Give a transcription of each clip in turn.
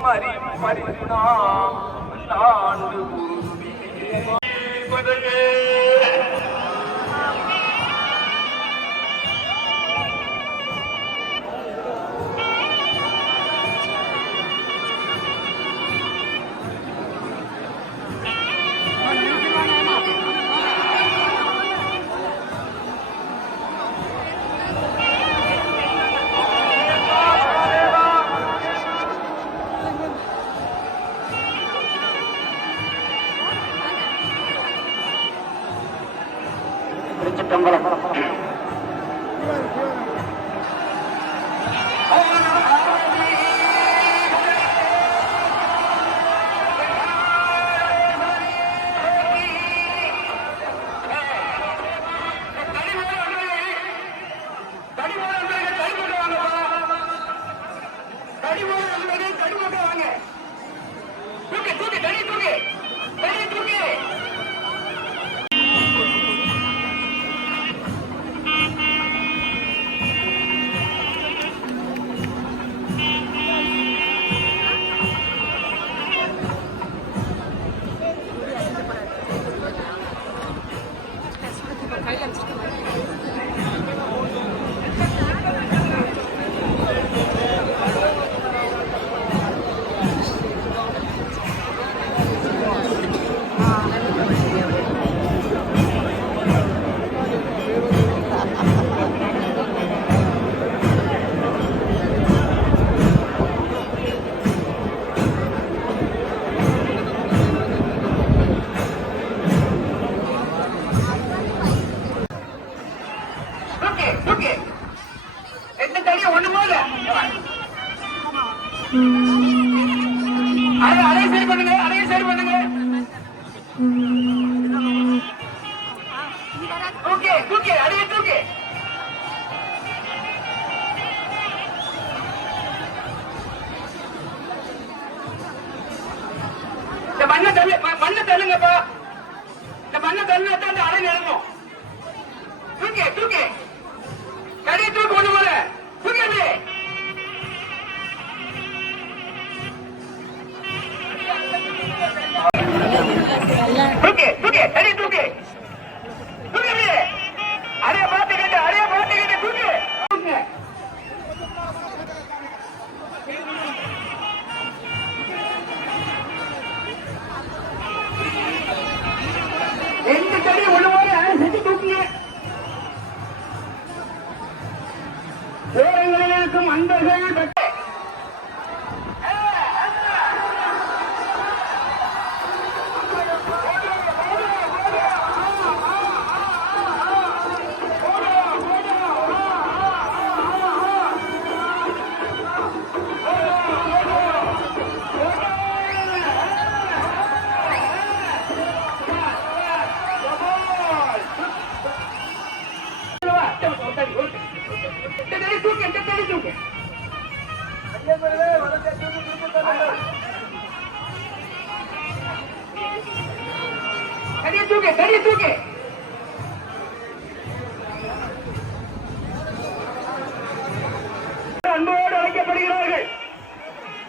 அறிவு பறினாம் ஆண்டு குருவியே திருச்சிட்டம்பலம் அரை சரி பண்ணுங்க அரையை சரி பண்ணுங்க. தூக்கி தூக்கி அரையை தூக்கி. இந்த மண்ணை தள்ளு மண்ணை தள்ளுங்கப்பா. இந்த மண்ணை தள்ளுனா தான் அந்த அரை நிரம்பும். தூக்கி தூக்கி. கடியை தூக்கி ரெண்டு தடி ஒண்ணு போல அரை செஞ்சு தூக்குங்க. ஓரங்களில் இருக்கும் அன்பர்கள் தடியை தூக்கு தடியை தூக்கு. அன்போடு அழைக்கப்படுகிறார்கள்.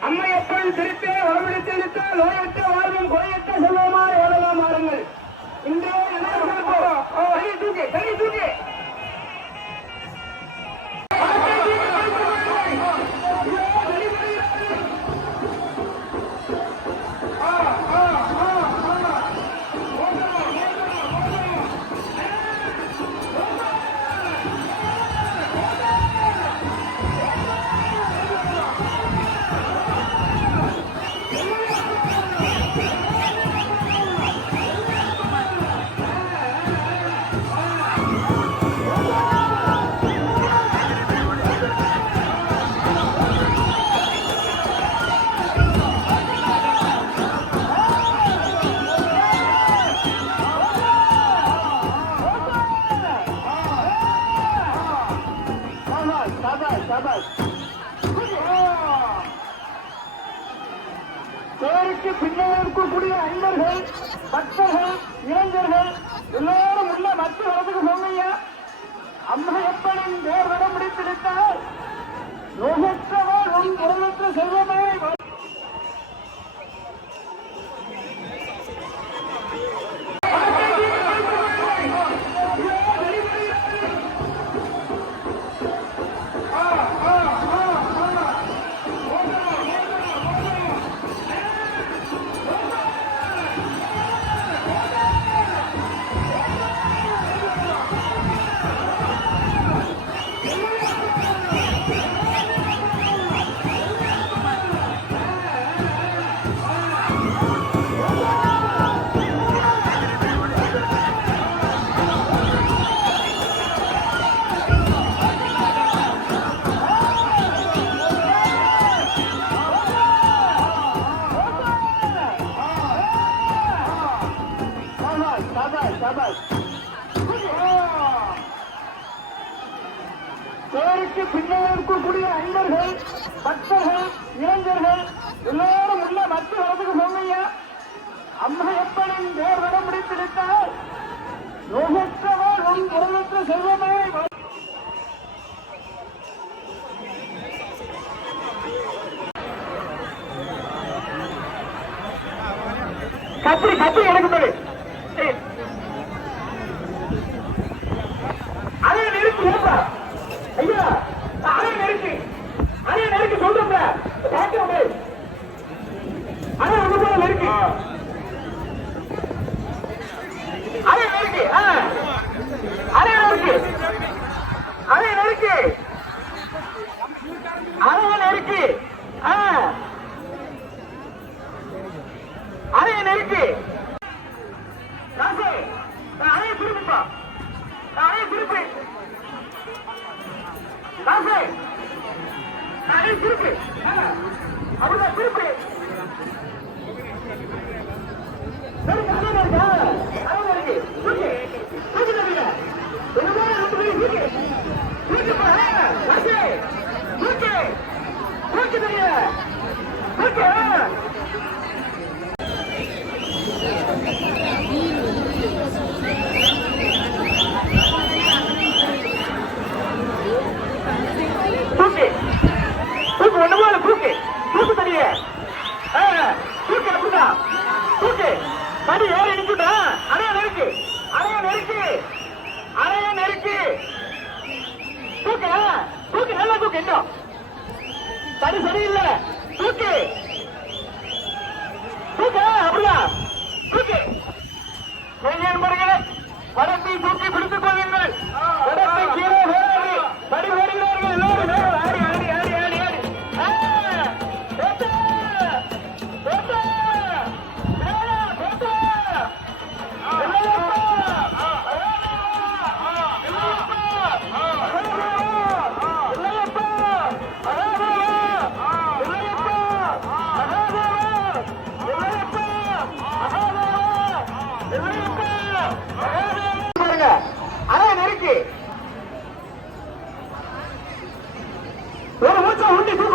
அம்மையப்பன் சிரித்தே வரவழைத்தெழுத்த நோயற்ற வாழ்வும் கோயற்ற செல்வமாறு ஓடலாம் மாறுங்கள் இன்றே எல்லாரும் போறோம். தடியை தூக்கு தடியை தூக்கு. இருக்கக்கூடிய அன்பர்கள் பக்தர்கள் இளைஞர்கள் எல்லாரும் உள்ள மத்திய வரதுக்கு சொன்னீங்க அம்மையப்பனின் பேர் வரம் பிடித்திருந்தால் யோகற்றவர் உன் உலகத்தில் செல்வமே எல்லோரும் உள்ள மற்ற வரதுக்கு சொன்னீங்க. அம்மையப்பனின் தேர் வடம் பிடித்திருந்தால் யோகற்றவர் உன் குரலற்ற செல்வமே கத்திரி கத்திரி எனக்கு கொடு சரி. நிறுத்தி நெருக்கி அதே நெருக்கி ராசே அதே திருப்பிப்பா. அதே ராசு ராசே அதே திருப்பி. அப்படிதான் திருப்பி. சரி அதே இருக்கா அதே இருக்கு தூக்கி தூக்கி தம்பிங்க என்னமோ ரெண்டு பேரும் தூக்கி தம்பிங்க தூக்கு தூக்கு ஒண்ணு போல தூக்கு தூக்கு தனியே தூக்கு அப்படிதான் தூக்கு தனி ஏறி நிற்குதா அணைய நெருக்கி அணைய நெருக்கி அணைய நெருக்கி தூக்கு என்ன? நல்லா சரி சரியில்லை தூக்கு. தூக்கு அப்படியா தூக்கு. நண்பர்களே தூக்கி பிடித்துக்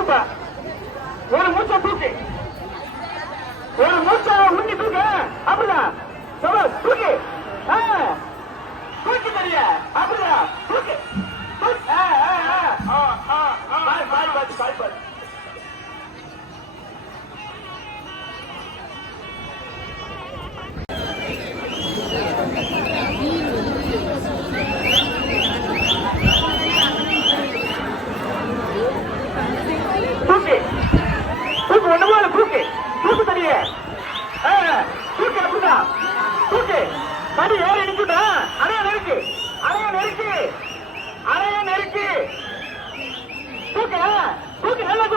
உண்டி ஒரு மூச்சை தூக்கி. ஒரு மூச்சை உண்டி தூக்கு. அப்படிதான். தூக்கி. தூக்கி தெரிய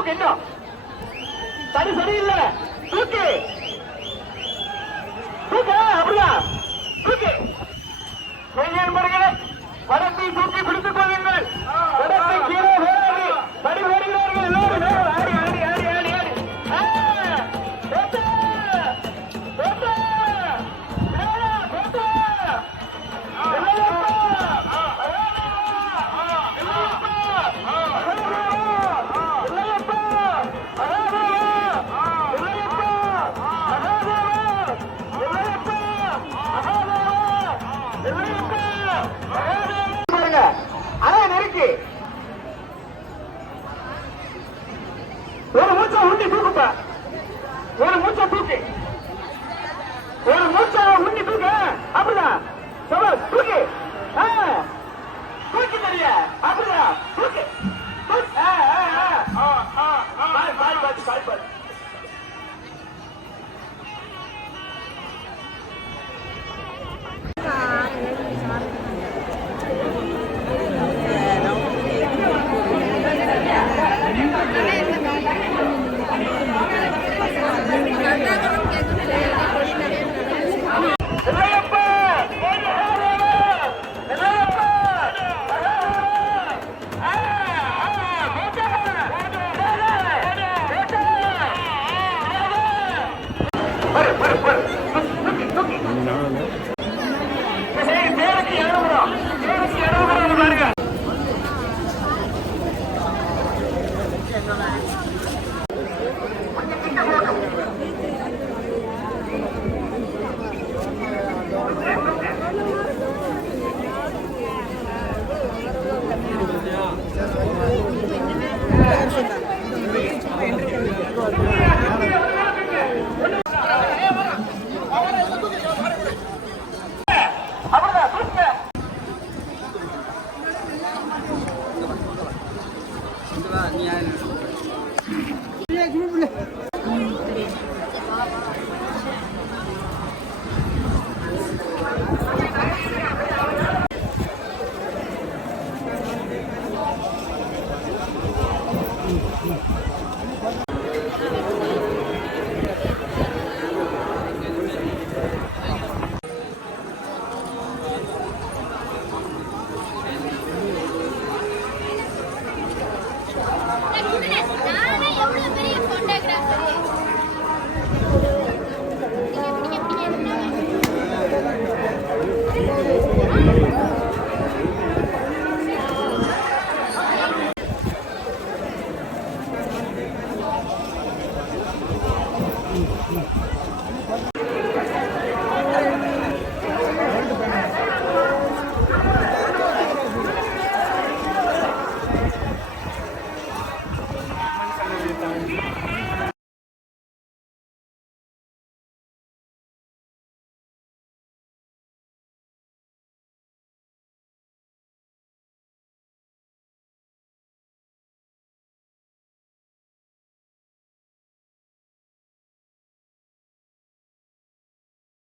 தூக்கு இன்னும் சரி சரியில்லை. தூக்கு. தூக்கு அப்படியா? தூக்கு. நண்பர்களே படத்தை தூக்கி பிடித்துக் கொள்ளுங்கள். படத்தை கீழே